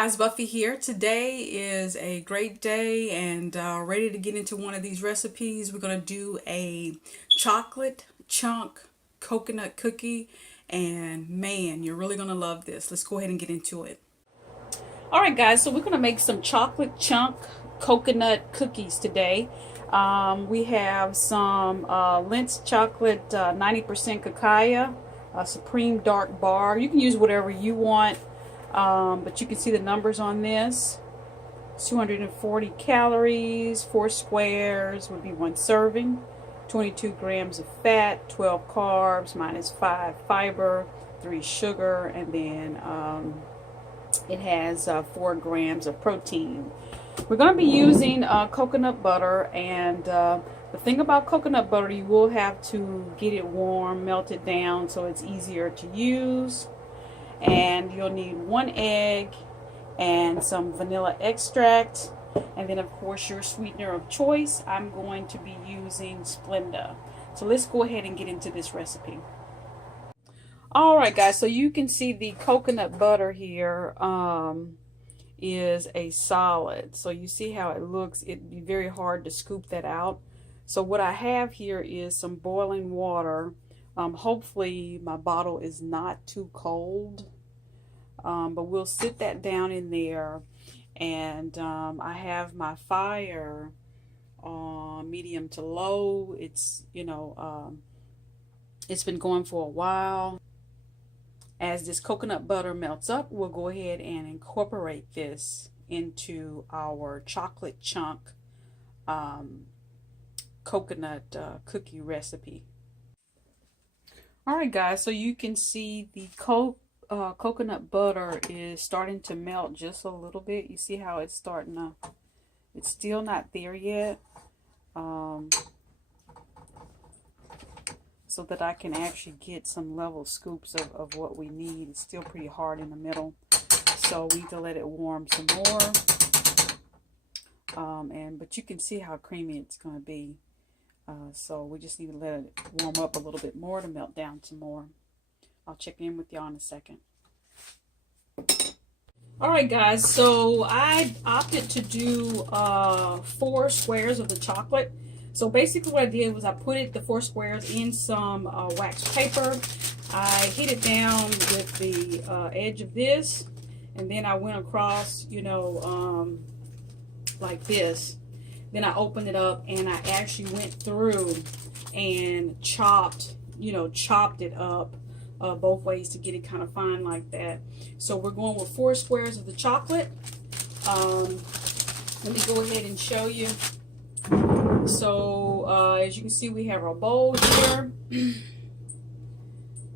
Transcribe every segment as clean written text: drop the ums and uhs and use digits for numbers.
guys, Buffy here. Today is a great day and ready to get into one of these recipes. We're going to do a chocolate chunk coconut cookie, and man, you're really going to love this. Let's go ahead and get into it. All right, guys, so we're going to make some chocolate chunk coconut cookies today. We have some Lindt chocolate 90% cacao, supreme dark bar. You can use whatever you want. But you can see the numbers on this. 240 calories, 4 squares would be 1 serving, 22 grams of fat, 12 carbs, minus 5 fiber, 3 sugar, and then it has 4 grams of protein. We're going to be using coconut butter, and the thing about coconut butter, you will have to get it warm, melt it down so it's easier to use. And you'll need 1 egg and some vanilla extract, and then of course your sweetener of choice. I'm going to be using Splenda. So let's go ahead and get into this recipe. Alright guys, so you can see the coconut butter here is a solid. So you see how it looks. It'd be very hard to scoop that out. So what I have here is some boiling water. Hopefully my bottle is not too cold, but we'll sit that down in there. And I have my fire on medium to low. It's it's been going for a while. As this coconut butter melts up, we'll go ahead and incorporate this into our chocolate chunk coconut cookie recipe. Alright guys, so you can see the coconut butter is starting to melt just a little bit. You see how it's starting to, it's still not there yet. So that I can actually get some level scoops of what we need. It's still pretty hard in the middle. So we need to let it warm some more. But you can see how creamy it's going to be. So we just need to let it warm up a little bit more to melt down some more. I'll check in with y'all in a second. Alright guys, so I opted to do 4 squares of the chocolate. So basically what I did was I put the 4 squares in some wax paper. I hit it down with the edge of this, and then I went across, like this. Then I opened it up and I actually went through and chopped it up both ways to get it kind of fine like that. So we're going with 4 squares of the chocolate. Let me go ahead and show you. So as you can see, we have our bowl here.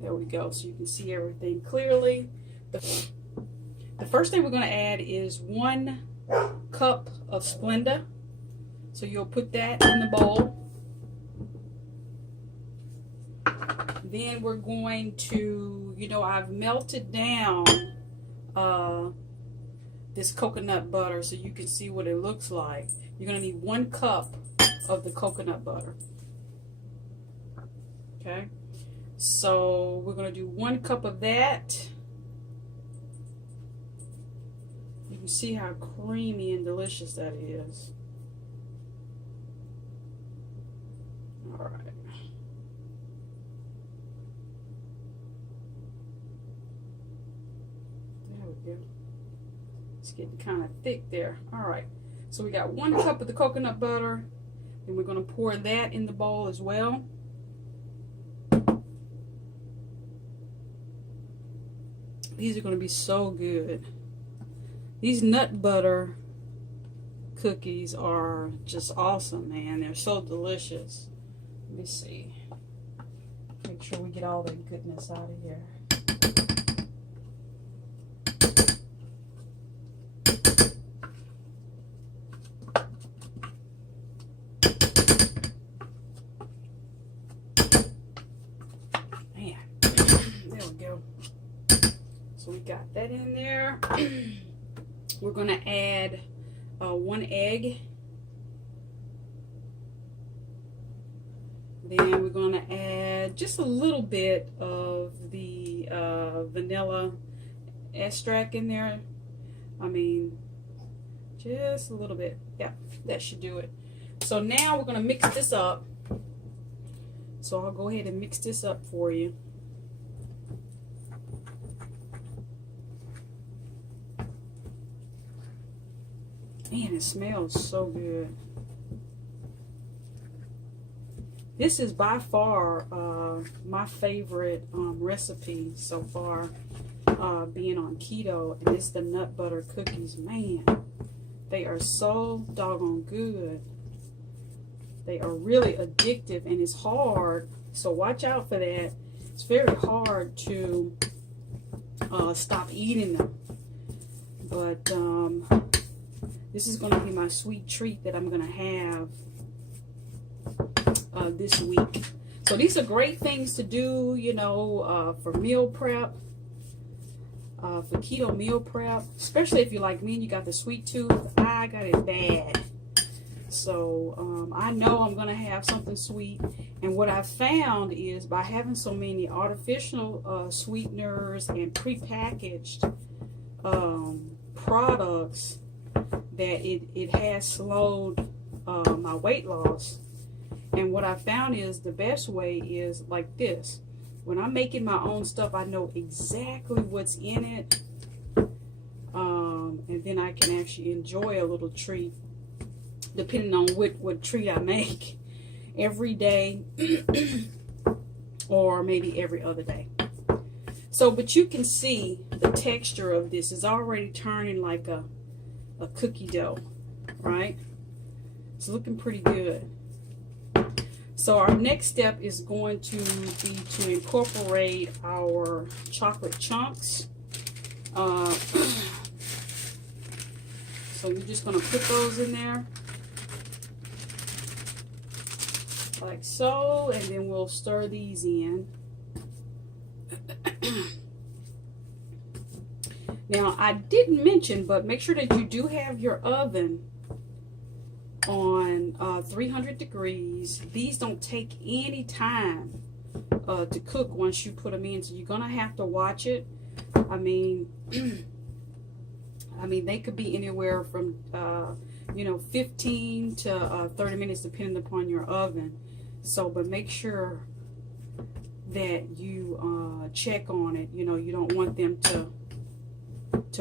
There we go. So you can see everything clearly. The first thing we're going to add is 1 cup of Splenda. So you'll put that in the bowl. Then we're going to, I've melted down this coconut butter so you can see what it looks like. You're going to need 1 cup of the coconut butter. Okay, so we're going to do 1 cup of that. You can see how creamy and delicious that is. All right. There we go. It's getting kind of thick there. All right. So we got 1 cup of the coconut butter, and we're going to pour that in the bowl as well. These are going to be so good. These nut butter cookies are just awesome, man. They're so delicious. Let me see. Make sure we get all the goodness out of here. There we go. So we got that in there. We're going to add 1 egg. Then we're going to add just a little bit of the vanilla extract in there. I mean, just a little bit. Yeah, that should do it. So now we're going to mix this up. So I'll go ahead and mix this up for you. Man, it smells so good. This is by far my favorite recipe so far, being on keto, and it's the nut butter cookies. Man, they are so doggone good. They are really addictive, and it's hard, so watch out for that. It's very hard to stop eating them. But this is going to be my sweet treat that I'm going to have this week. So these are great things to do, you know, for meal prep, for keto meal prep, especially if you're like me and you got the sweet tooth. I got it bad. So I know I'm going to have something sweet. And what I've found is by having so many artificial sweeteners and prepackaged products, that it has slowed my weight loss. And what I found is the best way is like this. When I'm making my own stuff, I know exactly what's in it. And then I can actually enjoy a little treat, depending on what treat I make every day or maybe every other day. So, but you can see the texture of this is already turning like a cookie dough, right? It's looking pretty good. So our next step is going to be to incorporate our chocolate chunks. So we're just going to put those in there like so, and then we'll stir these in. Now, I didn't mention, but make sure that you do have your oven on 300 degrees. These don't take any time to cook once you put them in, so you're gonna have to watch it. I mean, they could be anywhere from 15 to 30 minutes, depending upon your oven. So, but make sure that you check on it. You know, you don't want them to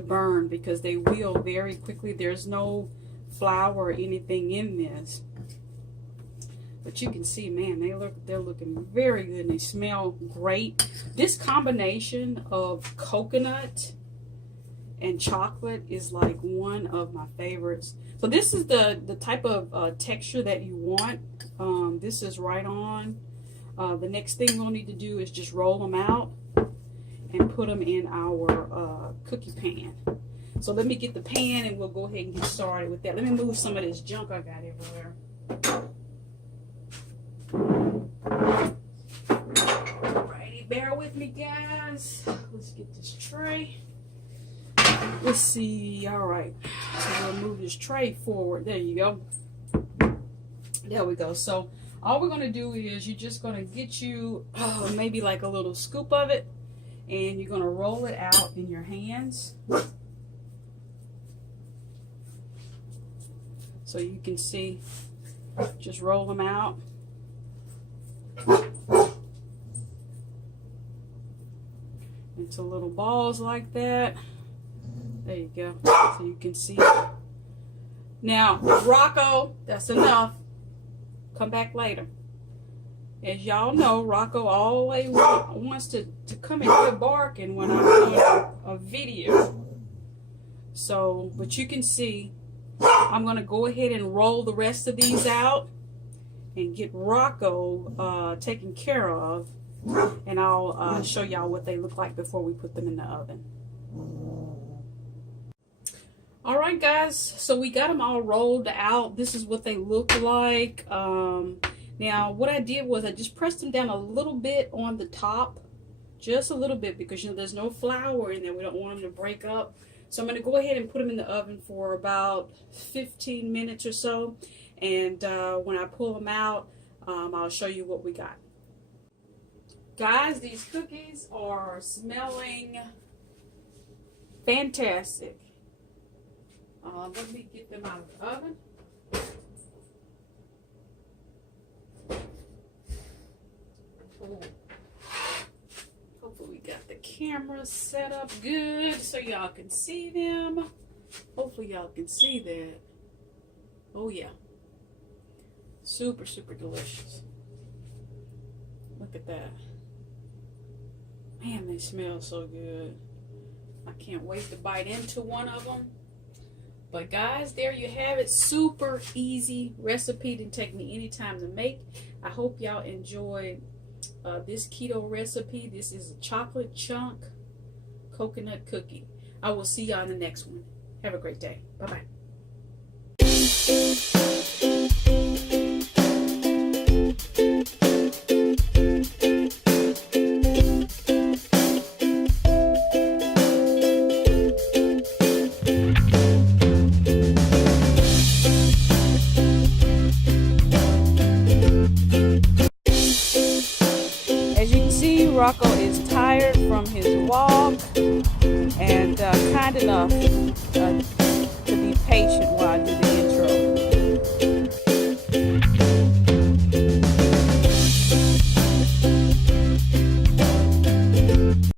burn, because they will very quickly. There's no flour or anything in this, but you can see, man, they're looking very good, and they smell great. This combination of coconut and chocolate is like one of my favorites. So this is the type of texture that you want. This is right on. The next thing we'll need to do is just roll them out and put them in our cookie pan. So let me get the pan and we'll go ahead and get started with that. Let me move some of this junk I got everywhere. Alrighty, bear with me, guys. Let's get this tray. Let's see. Alright, so we'll move this tray forward. There you go. There we go. So all we're going to do is you're just going to get you maybe like a little scoop of it, and you're going to roll it out in your hands. So you can see, just roll them out. Into little balls like that. There you go. So you can see. Now, Rocco, that's enough. Come back later. As y'all know, Rocco always wants to come in here barking when I'm doing a video. So, but you can see, I'm going to go ahead and roll the rest of these out and get Rocco taken care of. And I'll show y'all what they look like before we put them in the oven. Alright guys, so we got them all rolled out. This is what they look like. Now what I did was I just pressed them down a little bit on the top. Just a little bit, because you know there's no flour in there. We don't want them to break up. So I'm going to go ahead and put them in the oven for about 15 minutes or so. And when I pull them out, I'll show you what we got. Guys, these cookies are smelling fantastic. Let me get them out of the oven. Oh. Hopefully we got the camera set up good so y'all can see them. Hopefully y'all can see that. Oh yeah. Super, super delicious. Look at that. Man, they smell so good. I can't wait to bite into one of them. But guys, there you have it. Super easy recipe. Didn't take me any time to make. I hope y'all enjoyed this keto recipe. This is a chocolate chunk coconut cookie. I will see y'all in the next one. Have a great day. Bye-bye. Rocco is tired from his walk and kind enough to be patient